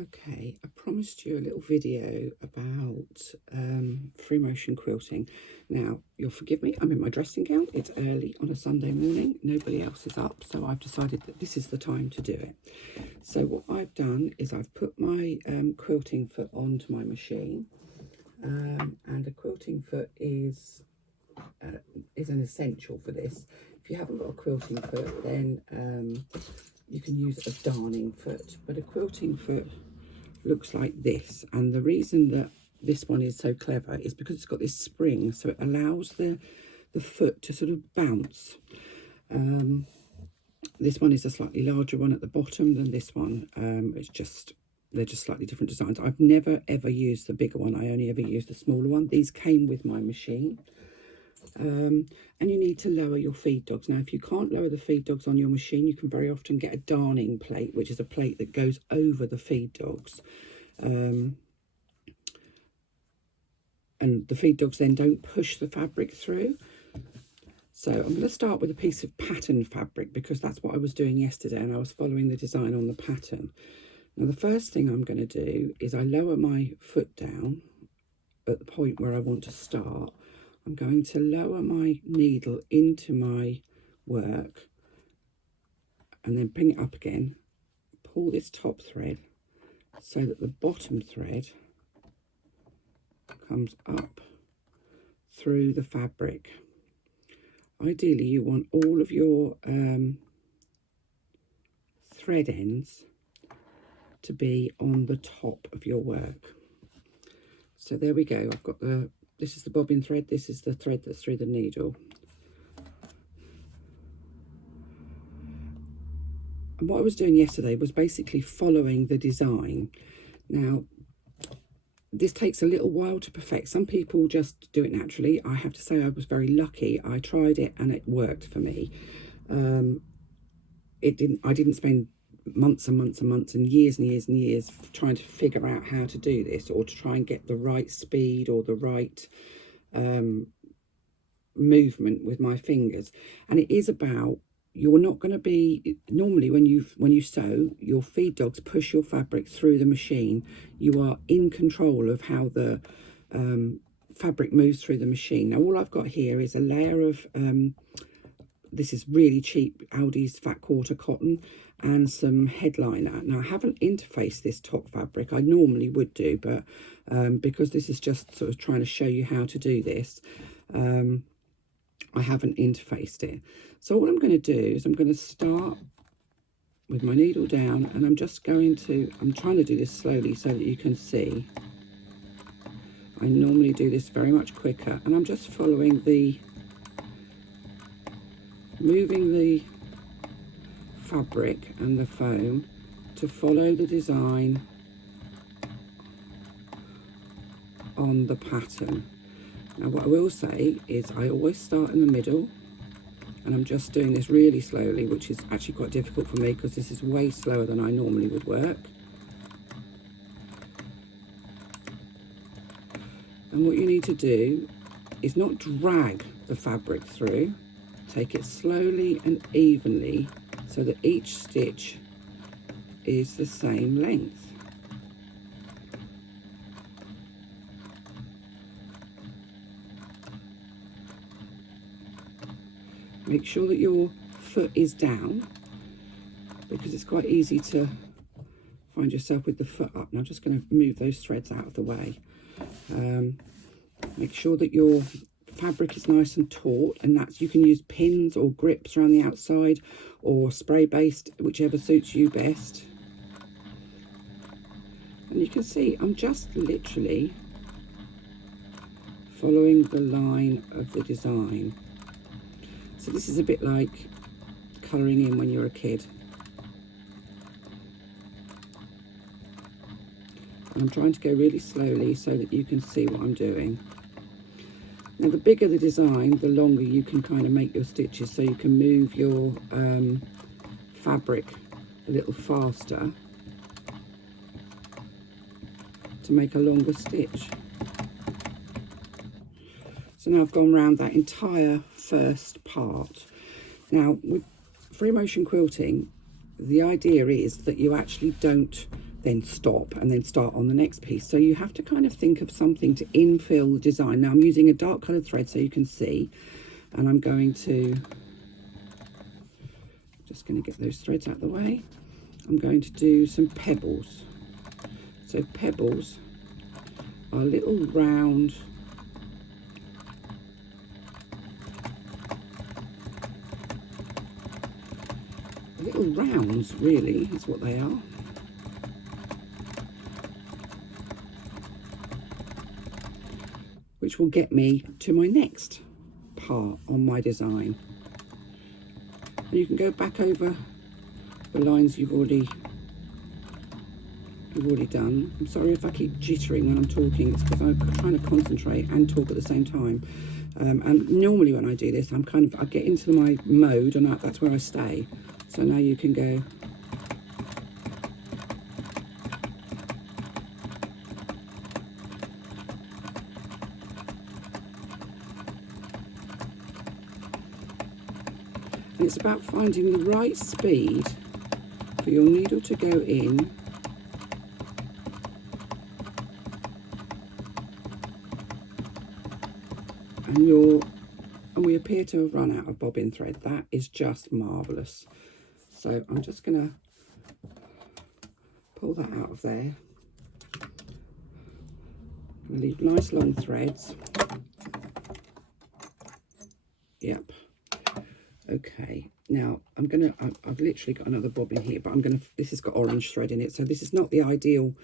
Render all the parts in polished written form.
Okay, I promised you a little video about free motion quilting. Now, you'll forgive me, I'm in my dressing gown. It's early on a Sunday morning. Nobody else is up, so I've decided that this is the time to do it. So what I've done is I've put my quilting foot onto my machine. And a quilting foot is an essential for this. If you haven't got a quilting foot, then you can use a darning foot. But a quilting foot looks like this, and the reason that this one is so clever is because it's got this spring, so it allows the foot to sort of bounce. This one is a slightly larger one at the bottom than this one. They're just slightly different designs. I've never ever used the bigger one. I only ever used the smaller one. These came with my machine. And you need to lower your feed dogs. Now, if you can't lower the feed dogs on your machine, you can very often get a darning plate, which is a plate that goes over the feed dogs. And the feed dogs then don't push the fabric through. So I'm going to start with a piece of pattern fabric, because that's what I was doing yesterday, and I was following the design on the pattern. Now, the first thing I'm going to do is I lower my foot down at the point where I want to start. I'm going to lower my needle into my work and then bring it up again, pull this top thread so that the bottom thread comes up through the fabric. Ideally, you want all of your thread ends to be on the top of your work. So there we go. I've got this is the bobbin thread, this is the thread that's through the needle. And what I was doing yesterday was basically following the design. Now, this takes a little while to perfect. Some people just do it naturally. I have to say I was very lucky. I tried it and it worked for me. I didn't spend months and months and months and years trying to figure out how to do this, or to try and get the right speed or the right movement with my fingers. And it is about, you're not going to be, normally when you sew, your feed dogs push your fabric through the machine. You are in control of how the fabric moves through the machine. Now, all I've got here is a layer of this is really cheap Aldi's fat quarter cotton and some headliner. Now, I haven't interfaced this top fabric. I normally would do, but because this is just sort of trying to show you how to do this, I haven't interfaced it. So what I'm going to do is I'm going to start with my needle down, and I'm trying to do this slowly so that you can see. I normally do this very much quicker, and I'm just following moving the fabric and the foam to follow the design on the pattern. Now, what I will say is I always start in the middle, and I'm just doing this really slowly, which is actually quite difficult for me because this is way slower than I normally would work. And what you need to do is not drag the fabric through. Take it slowly and evenly so that each stitch is the same length. Make sure that your foot is down, because it's quite easy to find yourself with the foot up. Now I'm just going to move those threads out of the way. Make sure that your fabric is nice and taut, and that's, you can use pins or grips around the outside or spray based, whichever suits you best. And you can see I'm just literally following the line of the design. So this is a bit like colouring in when you're a kid. And I'm trying to go really slowly so that you can see what I'm doing. Now, the bigger the design, the longer you can kind of make your stitches, so you can move your fabric a little faster to make a longer stitch. So now I've gone around that entire first part. Now, with free motion quilting, the idea is that you actually don't then stop and then start on the next piece. So you have to kind of think of something to infill the design. Now I'm using a dark coloured thread so you can see, and I'm going to, just going to get those threads out of the way. I'm going to do some pebbles. So pebbles are little round rounds, really, is what they are. Which will get me to my next part on my design. And you can go back over the lines you've already done. I'm sorry if I keep jittering when I'm talking. It's because I'm trying to concentrate and talk at the same time. And normally when I do this, I get into my mode, and that's where I stay. So now you can go. And it's about finding the right speed for your needle to go in and we appear to have run out of bobbin thread. That is just marvellous. So I'm just going to pull that out of there and leave nice long threads. Yep. Okay, now I've literally got another bobbin here, but this has got orange thread in it, so this is not the ideal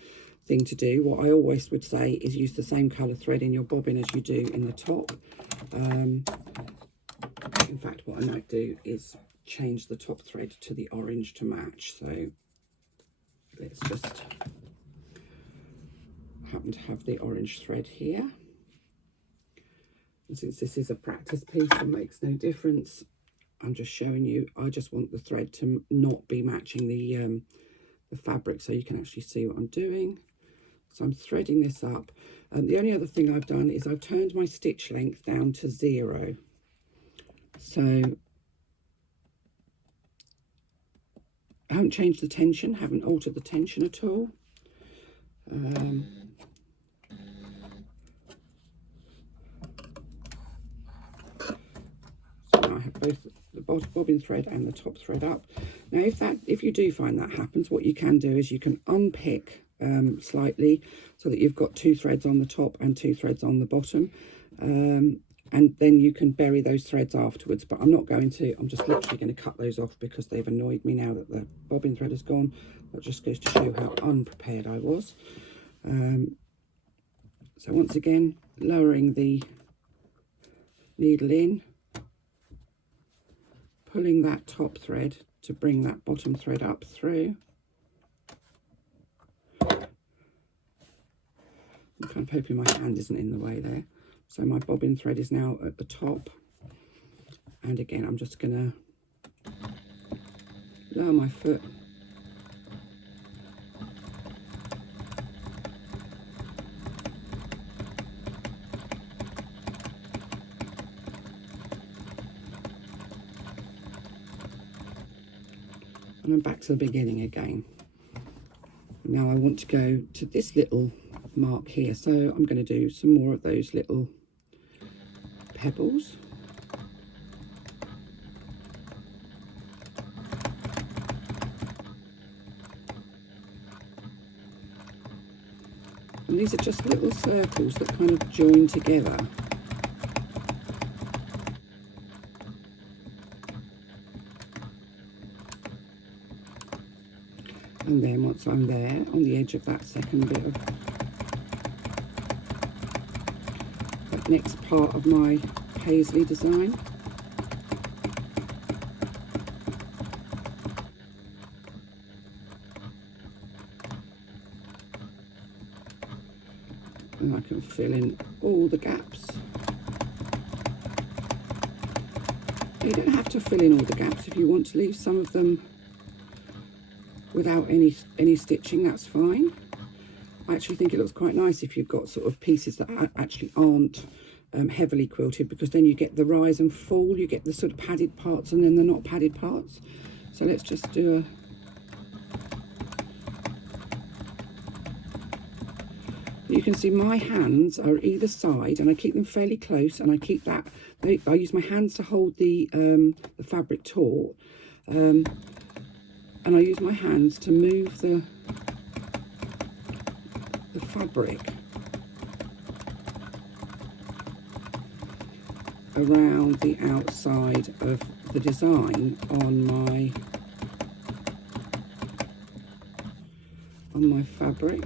thing to do. What I always would say is use the same colour thread in your bobbin as you do in the top. In fact, what I might do is change the top thread to the orange to match. So let's just happen to have the orange thread here. And since this is a practice piece, it makes no difference. I'm just showing you, I just want the thread to not be matching the fabric, so you can actually see what I'm doing. So I'm threading this up. The only other thing I've done is I've turned my stitch length down to 0. So I haven't changed the tension, haven't altered the tension at all. So now I have both the bobbin thread and the top thread up. Now if you do find that happens, what you can do is you can unpick slightly so that you've got 2 threads on the top and 2 threads on the bottom, and then you can bury those threads afterwards, but I'm not going to. I'm just literally going to cut those off because they've annoyed me now that the bobbin thread is gone. That just goes to show how unprepared I was. So once again, lowering the needle in, pulling that top thread to bring that bottom thread up through. I'm kind of hoping my hand isn't in the way there. So my bobbin thread is now at the top. And again, I'm just going to lower my foot. And I'm back to the beginning again. Now I want to go to this little mark here, so I'm going to do some more of those little pebbles. And these are just little circles that kind of join together. And then once I'm there on the edge of that second bit of that next part of my paisley design, and I can fill in all the gaps. You don't have to fill in all the gaps. If you want to leave some of them without any stitching, that's fine. I actually think it looks quite nice if you've got sort of pieces that actually aren't heavily quilted, because then you get the rise and fall, you get the sort of padded parts and then the not padded parts. So let's just do You can see my hands are either side, and I keep them fairly close, and I keep that. I use my hands to hold the fabric taut, and I use my hands to move the fabric around the outside of the design on my fabric.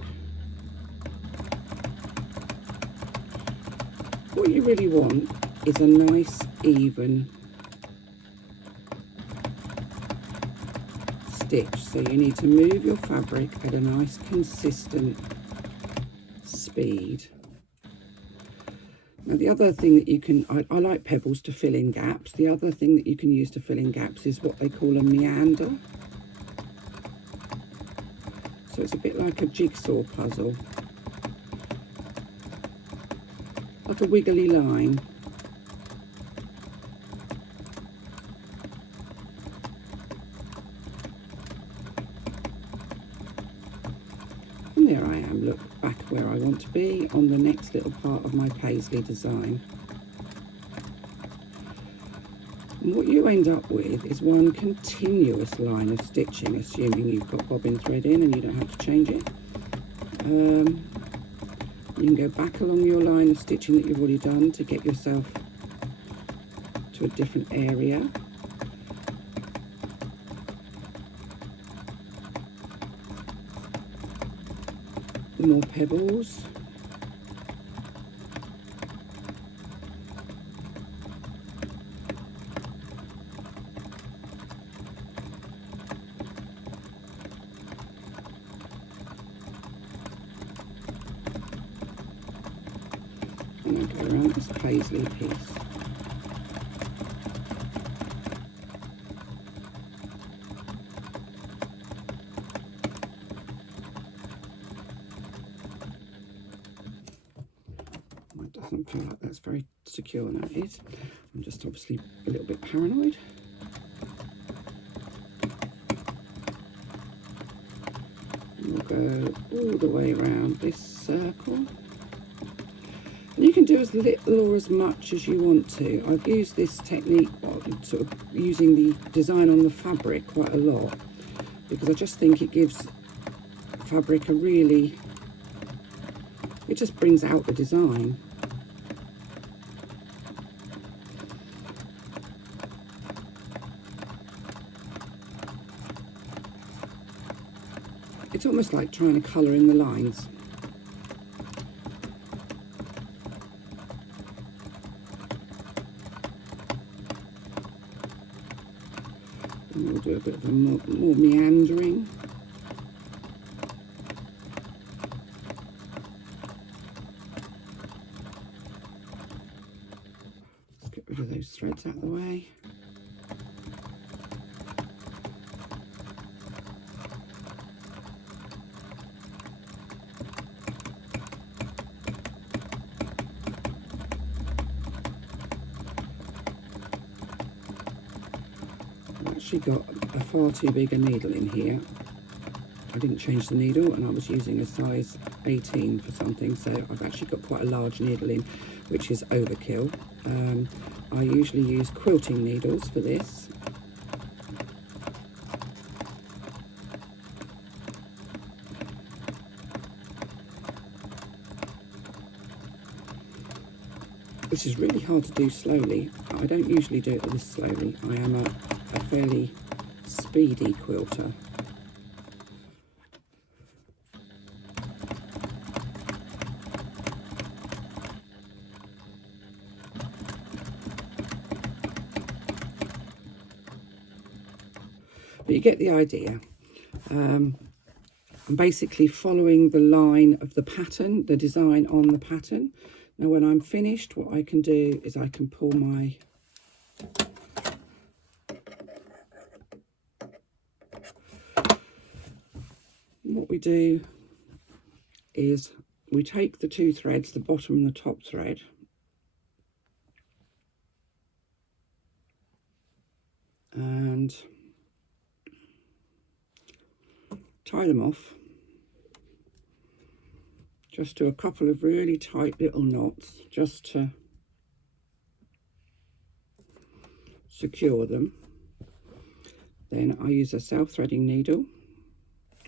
What you really want is a nice even stitch, so you need to move your fabric at a nice consistent speed. Now the other thing that you can, I like pebbles to fill in gaps. The other thing that you can use to fill in gaps is what they call a meander. So it's a bit like a jigsaw puzzle, like a wiggly line. And there I am, look, back where I want to be on the next little part of my paisley design. And what you end up with is one continuous line of stitching, assuming you've got bobbin thread in and you don't have to change it. You can go back along your line of stitching that you've already done to get yourself to a different area. More pebbles. And then go around this paisley piece. It doesn't feel like that's very secure. Now it is. I'm just obviously a little bit paranoid. And we'll go all the way around this circle. And you can do as little or as much as you want to. I've used this technique, sort of using the design on the fabric quite a lot, because I just think it gives fabric a really, it just brings out the design. It's almost like trying to colour in the lines. And we'll do a bit of a more meandering. Let's get rid of those threads out of the way. I've actually got a far too big a needle in here. I didn't change the needle and I was using a size 18 for something, so I've actually got quite a large needle in, which is overkill. I usually use quilting needles for this. Which is really hard to do slowly. I don't usually do it this slowly. I am a fairly speedy quilter. But you get the idea. I'm basically following the line of the pattern, the design on the pattern. Now when I'm finished, what I can do is I can pull my what we do is we take the two threads, the bottom and the top thread, and tie them off Just do a couple of really tight little knots just to secure them. Then I use a self-threading needle.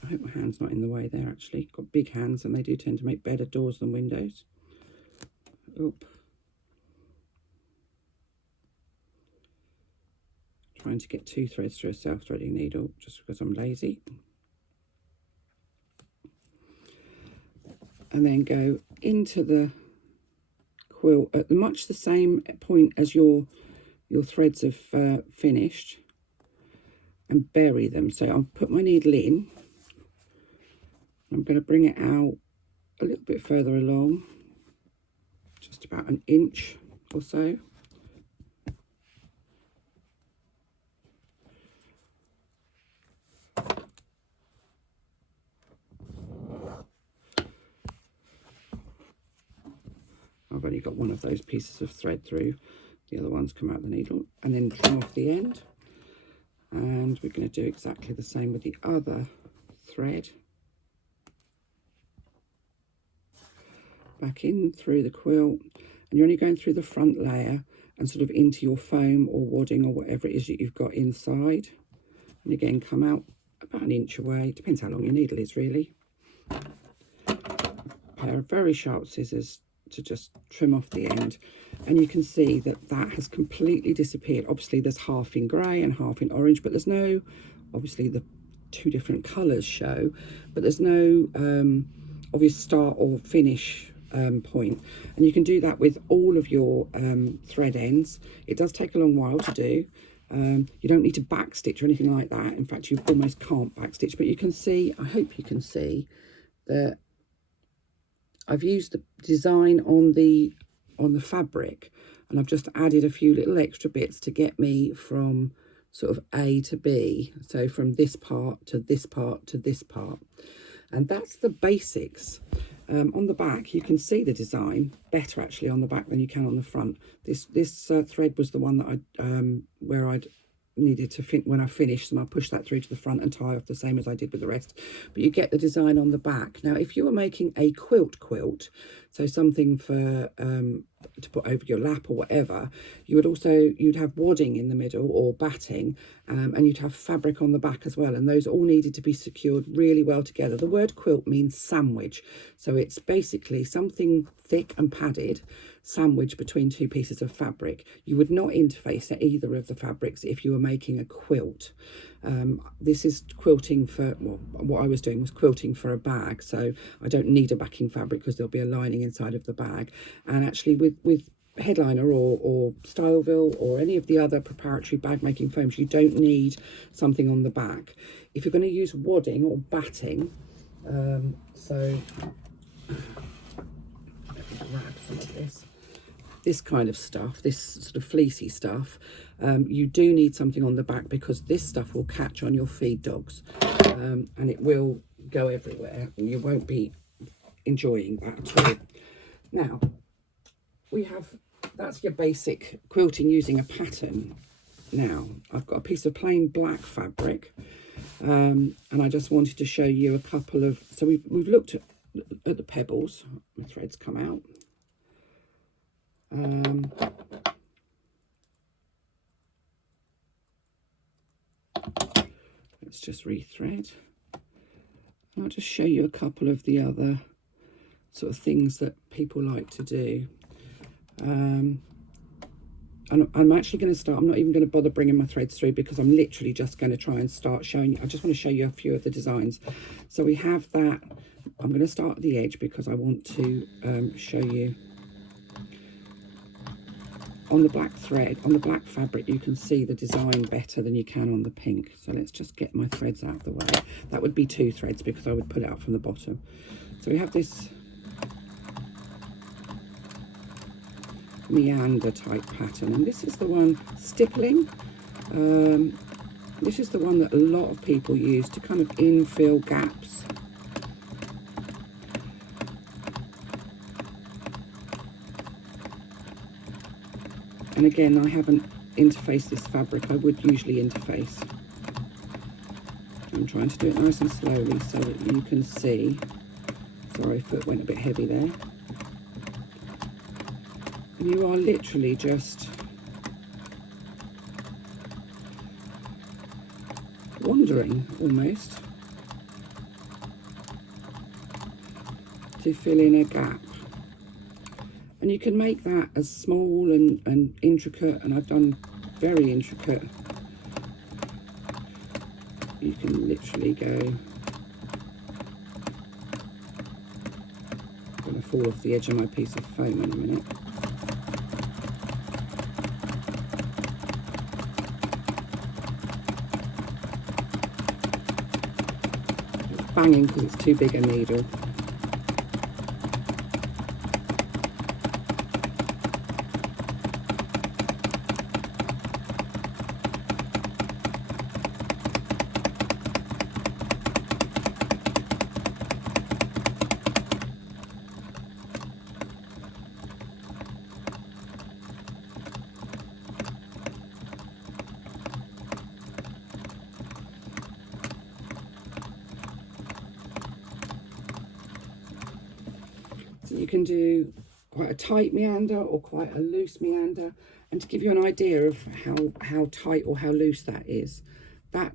I hope my hand's not in the way there actually. Got big hands and they do tend to make better doors than windows. Oop. Trying to get 2 threads through a self-threading needle just because I'm lazy. And then go into the quilt at much the same point as your threads have finished, and bury them. So I'll put my needle in. I'm going to bring it out a little bit further along, just about an inch or so. I've only got one of those pieces of thread through, the other ones come out the needle, and then trim off the end. And we're going to do exactly the same with the other thread. Back in through the quilt, and you're only going through the front layer and sort of into your foam or wadding or whatever it is that you've got inside. And again, come out about an inch away, depends how long your needle is really. A pair of very sharp scissors to just trim off the end, and you can see that that has completely disappeared. Obviously there's half in grey and half in orange, but there's no, obviously the 2 different colours show, but there's no obvious start or finish point. And you can do that with all of your thread ends. It does take a long while to do. You don't need to backstitch or anything like that. In fact, you almost can't backstitch, but you can see, I hope you can see that I've used the design on the fabric, and I've just added a few little extra bits to get me from sort of A to B. So from this part to this part to this part. And that's the basics. On the back, you can see the design better actually on the back than you can on the front. This thread was the one that where I'd needed to when I finished, and I pushed that through to the front and tie off the same as I did with the rest. But you get the design on the back. Now, if you were making a quilt, so something for to put over your lap or whatever, you'd have wadding in the middle or batting, and you'd have fabric on the back as well, and those all needed to be secured really well together. The word quilt means sandwich, so it's basically something thick and padded sandwiched between 2 pieces of fabric. You would not interface either of the fabrics if you were making a quilt. This is quilting for, well, what I was doing was quilting for a bag, so I don't need a backing fabric because there'll be a lining inside of the bag. And actually with Headliner or Styleville or any of the other proprietary bag making foams, you don't need something on the back. If you're going to use wadding or batting, so let me grab some of this kind of stuff, this sort of fleecy stuff, you do need something on the back because this stuff will catch on your feed dogs, and it will go everywhere and you won't be enjoying that at all. Now we have, that's your basic quilting using a pattern. Now I've got a piece of plain black fabric, and I just wanted to show you a couple of, so we've looked at the pebbles. My threads come out. Let's just rethread. I'll just show you a couple of the other sort of things that people like to do. And I'm actually going to start, I'm not even going to bother bringing my threads through because I'm literally just going to try and start showing you. I just want to show you a few of the designs. So we have that. I'm going to start at the edge because I want to show you. On the black thread, on the black fabric, you can see the design better than you can on the pink. So let's just get my threads out of the way. That would be 2 threads because I would pull it out from the bottom. So we have this meander type pattern, and this is the one, stippling. This is the one that a lot of people use to kind of infill gaps. And again, I haven't interfaced this fabric. I would usually interface. I'm trying to do it nice and slowly so that you can see. Sorry, foot went a bit heavy there. And you are literally just wandering almost to fill in a gap. And you can make that as small and intricate, and I've done very intricate. You can literally go, I'm going to fall off the edge of my piece of foam in a minute. It's banging because it's too big a needle. You can do quite a tight meander or quite a loose meander, and to give you an idea of how tight or how loose that is, that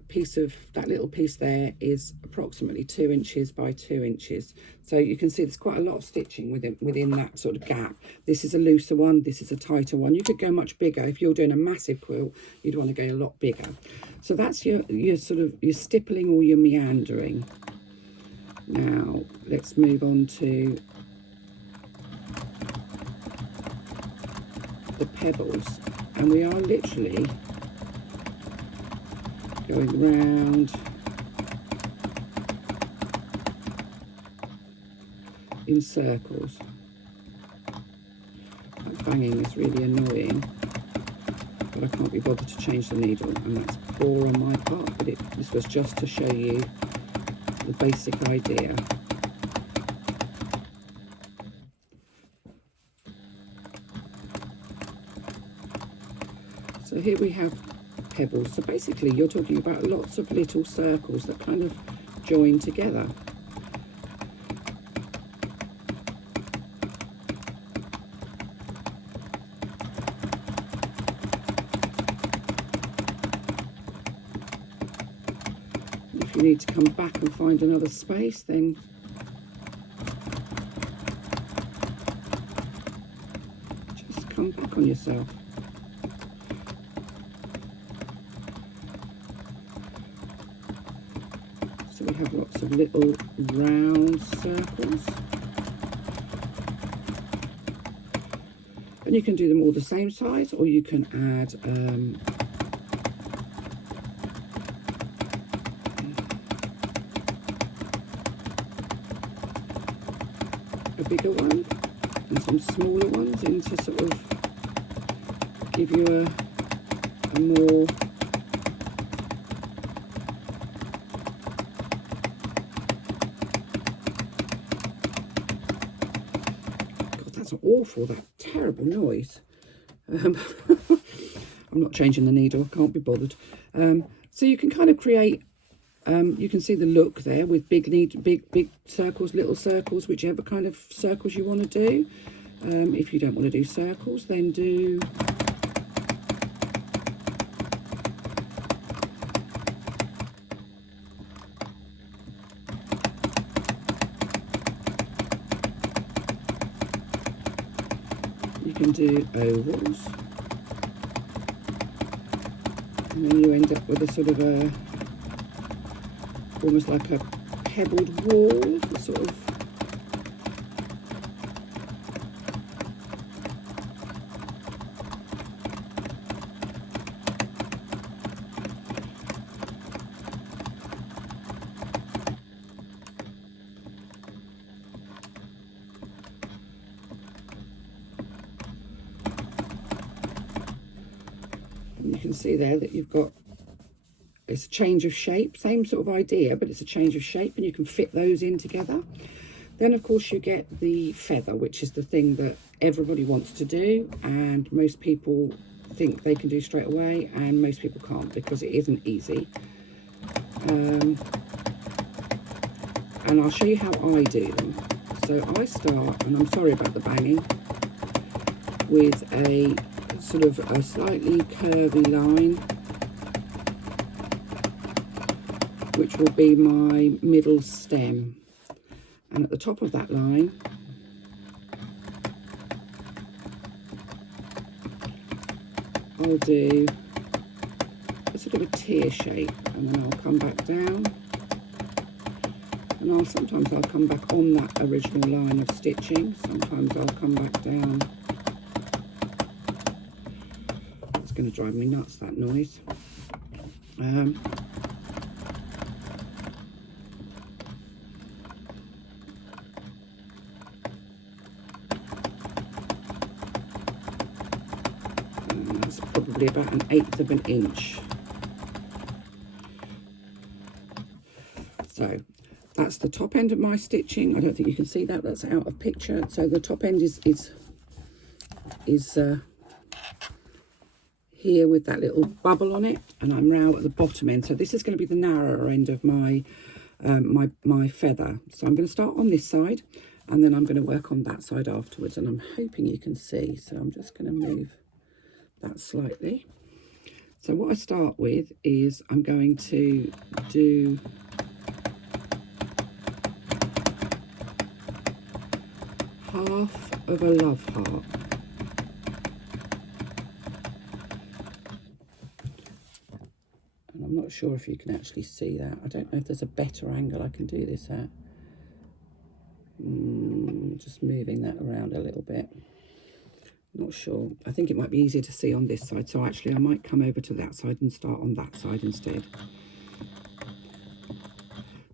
little piece there is approximately 2 inches by 2 inches. So you can see there's quite a lot of stitching within that sort of gap. This is a looser one, this is a tighter one. You could go much bigger. If you're doing a massive quilt, you'd want to go a lot bigger. So that's your stippling or your meandering. Now let's move on to the pebbles, and we are literally going round in circles. That banging is really annoying, but I can't be bothered to change the needle, and that's poor on my part, but this was just to show you the basic idea. So here we have pebbles. So basically you're talking about lots of little circles that kind of join together. If you need to come back and find another space, then just come back on yourself. So we have lots of little round circles. And you can do them all the same size, or you can add a bigger one and some smaller ones in to sort of give you a more awful, that terrible noise. I'm not changing the needle, I can't be bothered. So you can kind of create, you can see the look there with big circles, little circles, whichever kind of circles you want to do. If you don't want to do circles, then do ovals, and then you end up with a sort of a almost like a pebbled wall, sort of. You can see there that you've got, it's a change of shape, same sort of idea, but it's a change of shape, and you can fit those in together. Then of course you get the feather, which is the thing that everybody wants to do, and most people think they can do straight away, and most people can't because it isn't easy. And I'll show you how I do them. So I start, and I'm sorry about the banging, with a sort of a slightly curvy line, which will be my middle stem. And at the top of that line, I'll do a sort of a tear shape, and then I'll come back down, and sometimes I'll come back on that original line of stitching, sometimes I'll come back down. It's going to drive me nuts, that noise. That's probably about 1/8 of an inch. So that's the top end of my stitching. I don't think you can see that, that's out of picture. So the top end is here with that little bubble on it, and I'm now at the bottom end. So this is going to be the narrower end of my my feather. So I'm going to start on this side, and then I'm going to work on that side afterwards, and I'm hoping you can see. So I'm just going to move that slightly. So what I start with is I'm going to do half of a love heart. And I'm not sure if you can actually see that. I don't know if there's a better angle I can do this at. Just moving that around a little bit. Not sure. I think it might be easier to see on this side. So actually I might come over to that side and start on that side instead.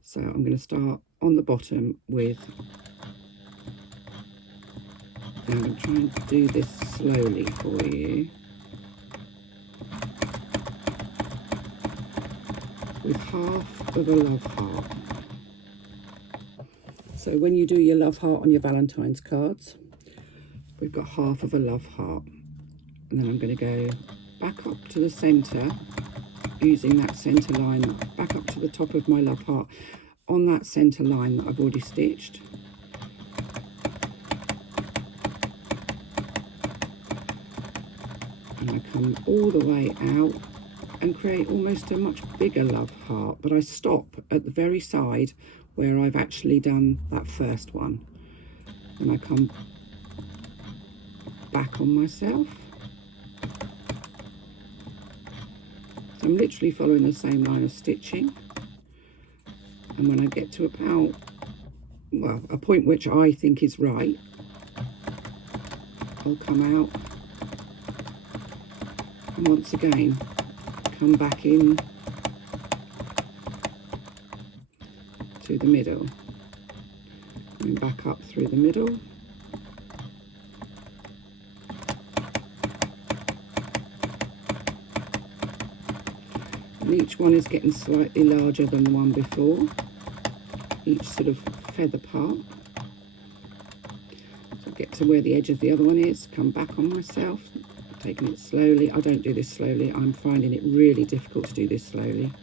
So I'm going to start on the bottom with, and I'm going to try and do this slowly for you, with half of a love heart. So when you do your love heart on your Valentine's cards, we've got half of a love heart. And then I'm going to go back up to the centre, using that centre line, back up to the top of my love heart, on that centre line that I've already stitched. And I come all the way out and create almost a much bigger love heart, but I stop at the very side where I've actually done that first one. And I come back on myself. So I'm literally following the same line of stitching. And when I get to about, well, a point which I think is right, I'll come out and once again come back in to the middle and back up through the middle. And each one is getting slightly larger than the one before, each sort of feather part. So get to where the edge of the other one is, come back on myself, taking it slowly. I don't do this slowly, I'm finding it really difficult to do this slowly.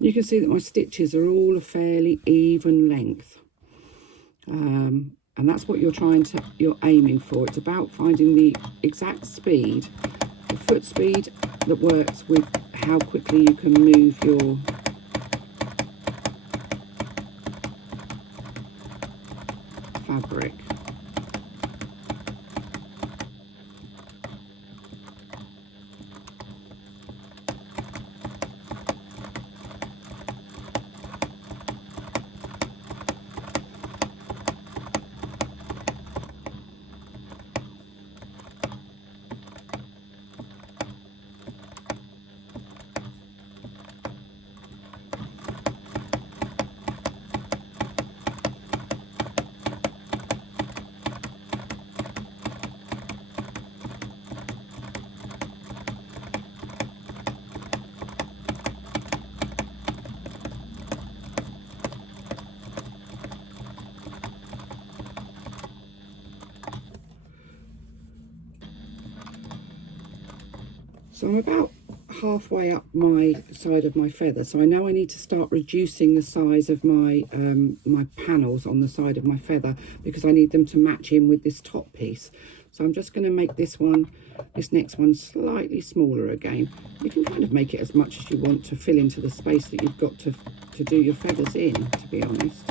You can see that my stitches are all a fairly even length, and that's what you're aiming for. It's about finding the exact speed, the foot speed that works with how quickly you can move your fabric. So I'm about halfway up my side of my feather, so I know I need to start reducing the size of my my panels on the side of my feather, because I need them to match in with this top piece. So I'm just going to make this next one slightly smaller again. You can kind of make it as much as you want to fill into the space that you've got to do your feathers in, to be honest.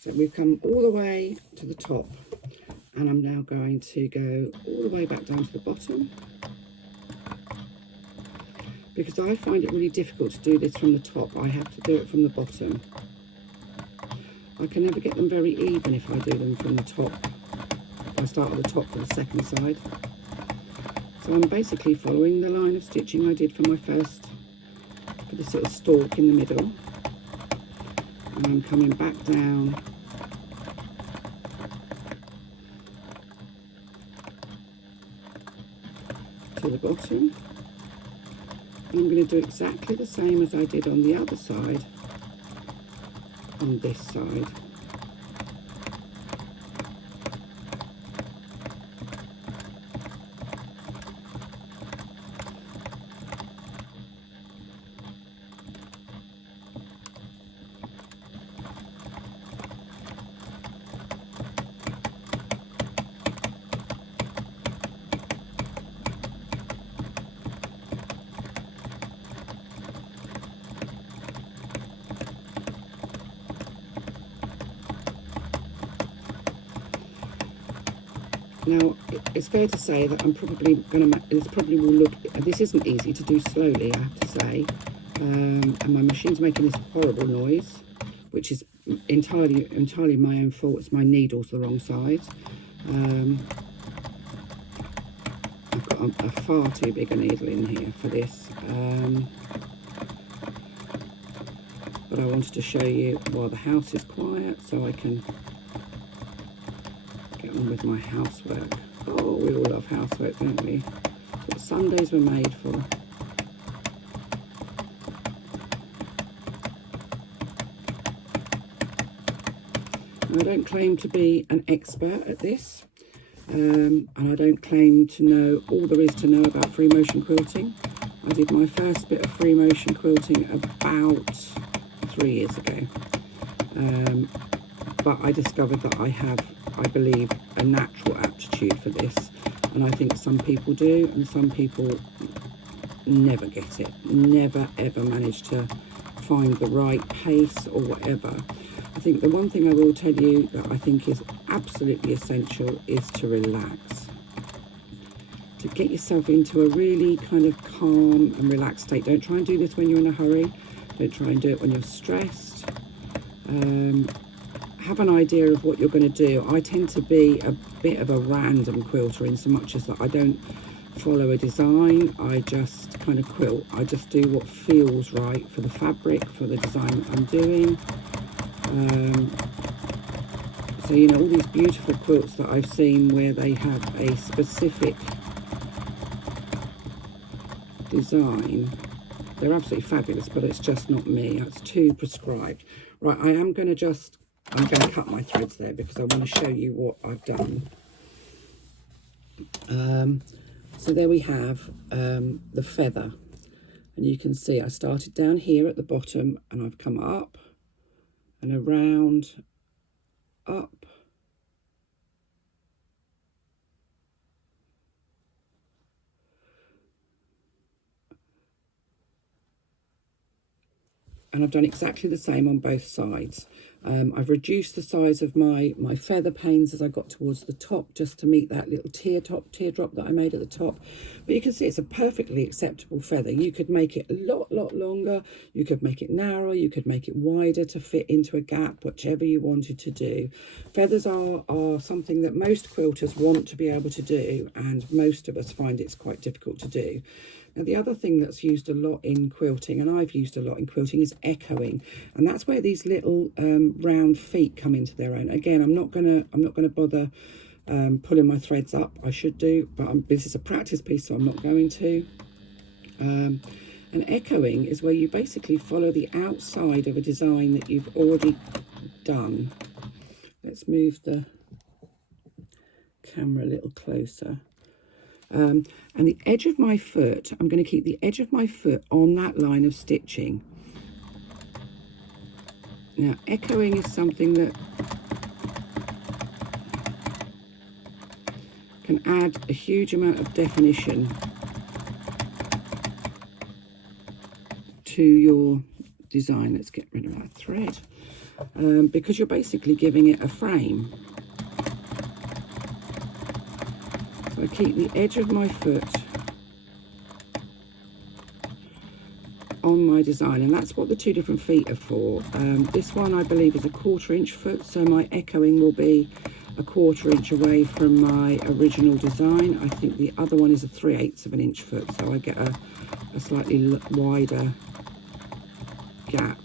So we've come all the way to the top, and I'm now going to go all the way back down to the bottom, because I find it really difficult to do this from the top. I have to do it from the bottom. I can never get them very even if I do them from the top. If I start at the top for the second side. So I'm basically following the line of stitching I did for my first, for this little stalk in the middle. And I'm coming back down to the bottom. And I'm going to do exactly the same as I did on the other side, on this side. Now, it's fair to say that I'm probably going to, this probably will look, this isn't easy to do slowly, I have to say. And my machine's making this horrible noise, which is entirely my own fault. It's my needle's the wrong size. I've got a far too big a needle in here for this. But I wanted to show you while the house is quiet, so I can get on with my housework. Oh, we all love housework, don't we? That's what Sundays were made for. I don't claim to be an expert at this, and I don't claim to know all there is to know about free motion quilting. I did my first bit of free motion quilting about 3 years ago, but I discovered that I have, I believe, a natural aptitude for this, and I think some people do and some people never get it, never ever manage to find the right pace or whatever. I think the one thing I will tell you that I think is absolutely essential is to relax, to get yourself into a really kind of calm and relaxed state. Don't try and do this when you're in a hurry. Don't try and do it when you're stressed. Have an idea of what you're going to do. I tend to be a bit of a random quilter in so much as that I don't follow a design. I just kind of quilt. I just do what feels right for the fabric, for the design that I'm doing. So, you know, all these beautiful quilts that I've seen where they have a specific design, they're absolutely fabulous, but it's just not me. It's too prescribed. Right, I'm going to cut my threads there because I want to show you what I've done. So there we have the feather, and you can see I started down here at the bottom and I've come up and around up. And I've done exactly the same on both sides. I've reduced the size of my feather panes as I got towards the top, just to meet that little teardrop that I made at the top. But you can see it's a perfectly acceptable feather. You could make it a lot longer, you could make it narrower, you could make it wider to fit into a gap, whichever you wanted to do. Feathers are something that most quilters want to be able to do, and most of us find it's quite difficult to do. Now, the other thing that's used a lot in quilting, and I've used a lot in quilting, is echoing, and that's where these little round feet come into their own. Again, I'm not gonna bother pulling my threads up. I should do, but this is a practice piece, so I'm not going to. And echoing is where you basically follow the outside of a design that you've already done. Let's move the camera a little closer. And the edge of my foot, I'm going to keep the edge of my foot on that line of stitching. Now, echoing is something that can add a huge amount of definition to your design. Let's get rid of that thread, because you're basically giving it a frame. So I keep the edge of my foot on my design, and that's what the two different feet are for. This one, I believe, is a 1/4 inch foot, so my echoing will be a 1/4 inch away from my original design. I think the other one is a 3/8 of an inch foot, so I get a slightly wider gap.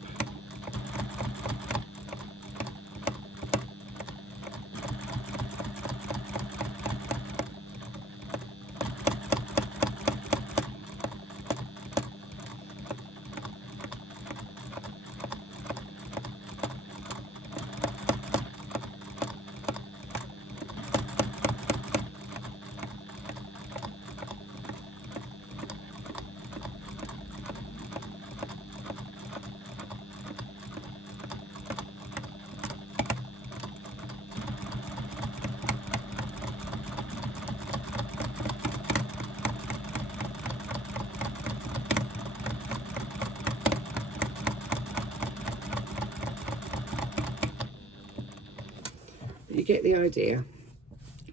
You get the idea.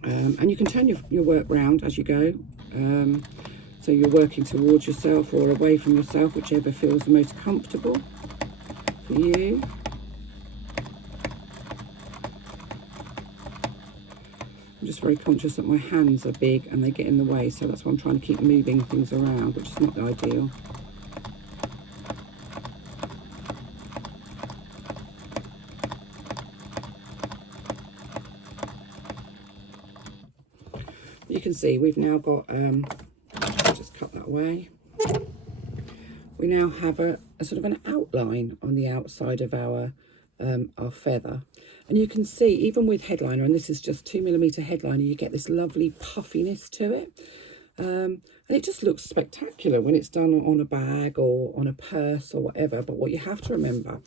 And you can turn your work round as you go. So you're working towards yourself or away from yourself, whichever feels the most comfortable for you. I'm just very conscious that my hands are big and they get in the way, so that's why I'm trying to keep moving things around, which is not ideal. You can see we've now got, just cut that away. We now have a sort of an outline on the outside of our feather. And you can see, even with headliner, and this is just 2mm headliner, you get this lovely puffiness to it. And it just looks spectacular when it's done on a bag or on a purse or whatever. But what you have to remember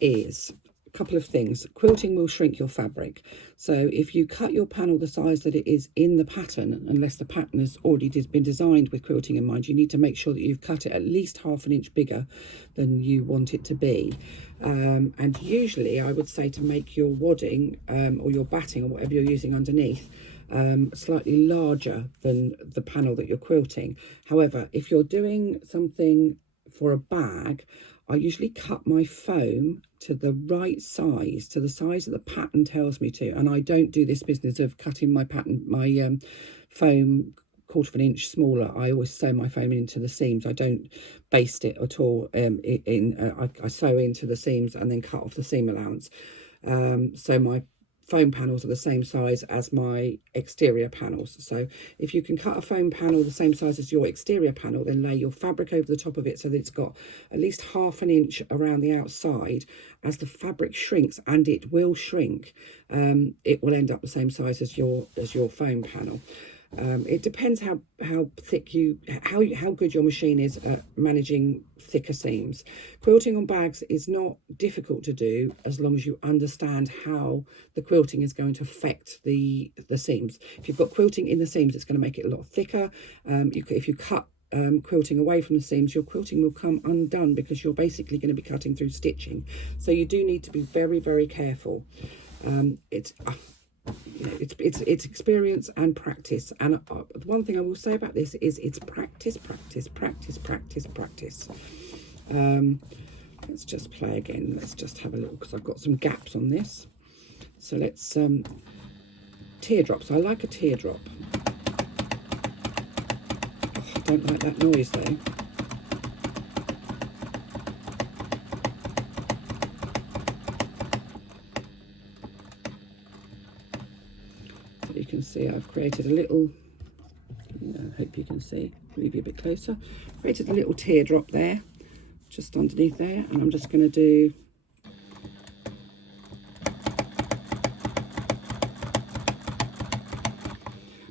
is a couple of things. Quilting will shrink your fabric. So if you cut your panel the size that it is in the pattern, unless the pattern has already been designed with quilting in mind, you need to make sure that you've cut it at least ½ an inch bigger than you want it to be. And usually I would say to make your wadding or your batting or whatever you're using underneath slightly larger than the panel that you're quilting. However, if you're doing something for a bag, I usually cut my foam to the right size, to the size that the pattern tells me to. And I don't do this business of cutting my pattern, my foam 1/4 of an inch smaller. I always sew my foam into the seams. I don't baste it at all. I sew into the seams and then cut off the seam allowance. So my foam panels are the same size as my exterior panels. So if you can cut a foam panel the same size as your exterior panel, then lay your fabric over the top of it so that it's got at least ½ an inch around the outside. As the fabric shrinks, and it will shrink, it will end up the same size as your foam panel. It depends how thick how good your machine is at managing thicker seams. Quilting on bags is not difficult to do as long as you understand how the quilting is going to affect the seams. If you've got quilting in the seams, it's going to make it a lot thicker. If you cut quilting away from the seams, your quilting will come undone because you're basically going to be cutting through stitching. So you do need to be very, very careful. It's experience and practice. And the one thing I will say about this is it's practice, practice, practice, practice, practice. Let's just play again. Let's just have a little, because I've got some gaps on this. So let's teardrops. I like a teardrop. I don't like that noise though. So you can see I've created a little, I hope you can see, move you a bit closer, created a little teardrop there, just underneath there, and I'm just going to do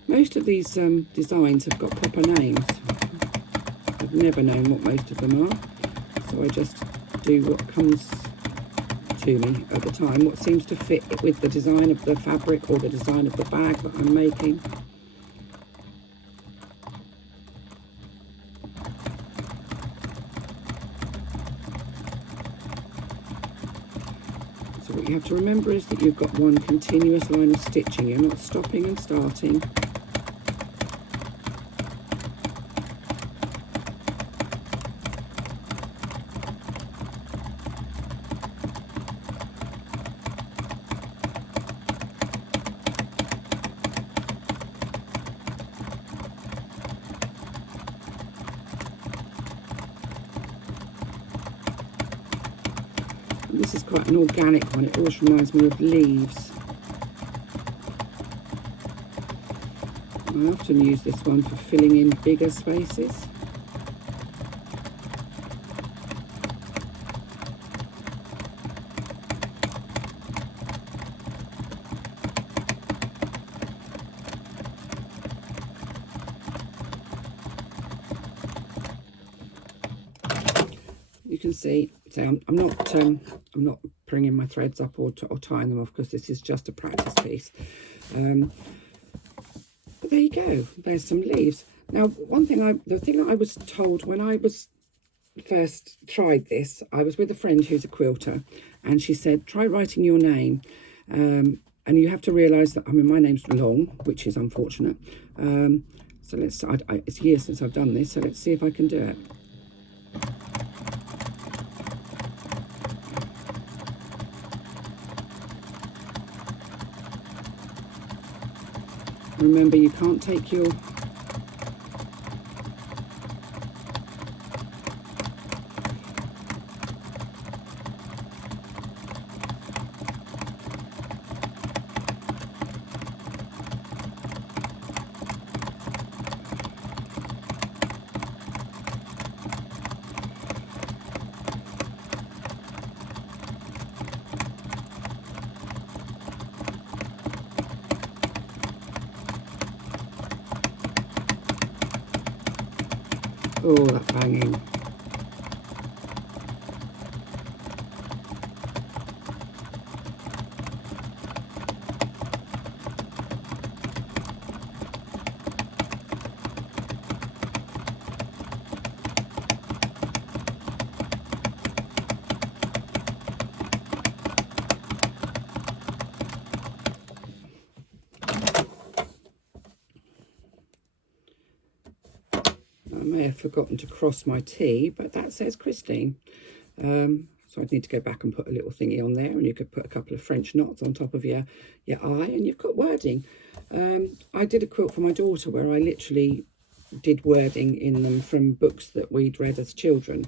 most of these designs have got proper names. I've never known what most of them are, so I just do what comes to me at the time, what seems to fit with the design of the fabric or the design of the bag that I'm making. So what you have to remember is that you've got one continuous line of stitching. You're not stopping and starting. This is quite an organic one. It always reminds me of leaves. I often use this one for filling in bigger spaces. You can see, so I'm not bringing my threads up or tying them off, because this is just a practice piece. But there you go. There's some leaves. Now, the thing I was told when I was first tried this, I was with a friend who's a quilter, and she said, try writing your name. And you have to realise that, I mean, my name's long, which is unfortunate. So it's years since I've done this, so let's see if I can do it. Remember, you can't take your oh, that banging. I may have forgotten to cross my T, but that says Christine. So I'd need to go back and put a little thingy on there, and you could put a couple of French knots on top of your I, and you've got wording. I did a quilt for my daughter where I literally did wording in them from books that we'd read as children.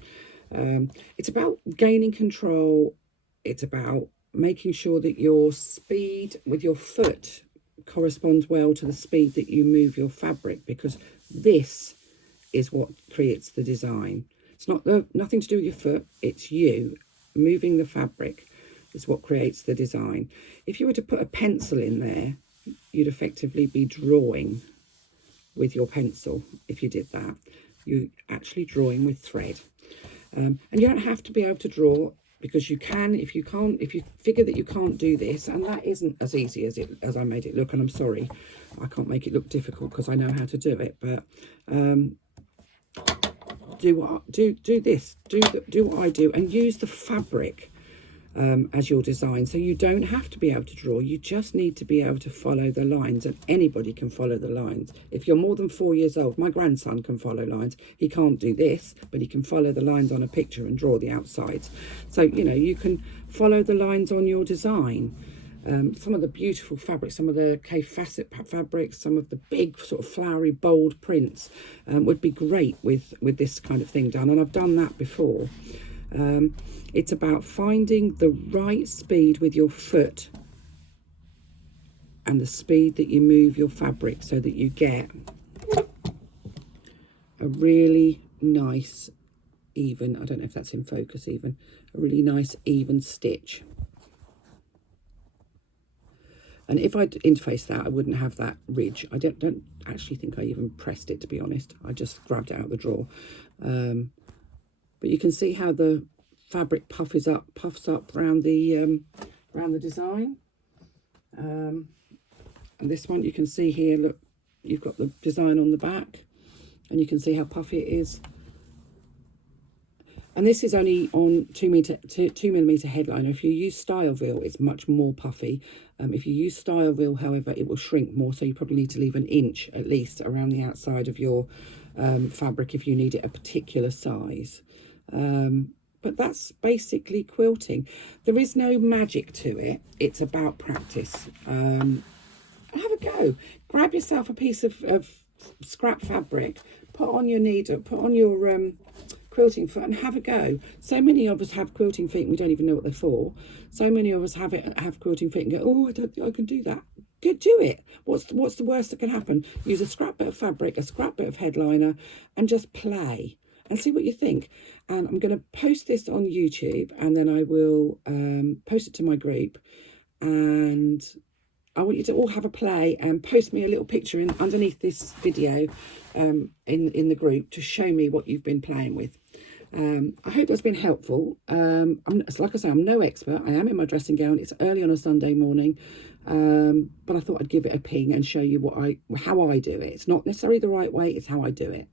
It's about gaining control. It's about making sure that your speed with your foot corresponds well to the speed that you move your fabric, because this is what creates the design. It's nothing to do with your foot, it's you moving the fabric is what creates the design. If you were to put a pencil in there, you'd effectively be drawing with your pencil if you did that. You're actually drawing with thread. And you don't have to be able to draw, because you can. If you can't, if you figure that you can't do this, and that isn't as easy as I made it look, and I'm sorry, I can't make it look difficult because I know how to do it, but do what I do, and use the fabric as your design. So you don't have to be able to draw, you just need to be able to follow the lines, and anybody can follow the lines. If you're more than 4 years old, my grandson can follow lines. He can't do this, but he can follow the lines on a picture and draw the outsides. So, you know, you can follow the lines on your design. Some of the beautiful fabrics, some of the K-facet fabrics, some of the big sort of flowery, bold prints would be great with this kind of thing done. And I've done that before. It's about finding the right speed with your foot and the speed that you move your fabric so that you get a really nice, even, I don't know if that's in focus even, a really nice even stitch. And if I'd interfaced that, I wouldn't have that ridge. I don't actually think I even pressed it, to be honest. I just grabbed it out of the drawer. But you can see how the fabric puffs up around the design. And this one, you can see here, look, you've got the design on the back, and you can see how puffy it is. And this is only on 2mm headliner. If you use style veil, it's much more puffy. If you use style veil, however, it will shrink more. So you probably need to leave an inch at least around the outside of your fabric if you need it a particular size. But that's basically quilting. There is no magic to it. It's about practice. Have a go. Grab yourself a piece of scrap fabric, put on your needle, put on your quilting foot, and have a go. So many of us have quilting feet and we don't even know what they're for. So many of us have quilting feet and go, oh, I can do that. Do it. What's the worst that can happen? Use a scrap bit of fabric, a scrap bit of headliner, and just play and see what you think. And I'm going to post this on YouTube, and then I will post it to my group, and I want you to all have a play and post me a little picture underneath this video in the group to show me what you've been playing with. I hope that's been helpful. Like I say, I'm no expert. I am in my dressing gown. It's early on a Sunday morning, but I thought I'd give it a ping and show you how I do it. It's not necessarily the right way, it's how I do it.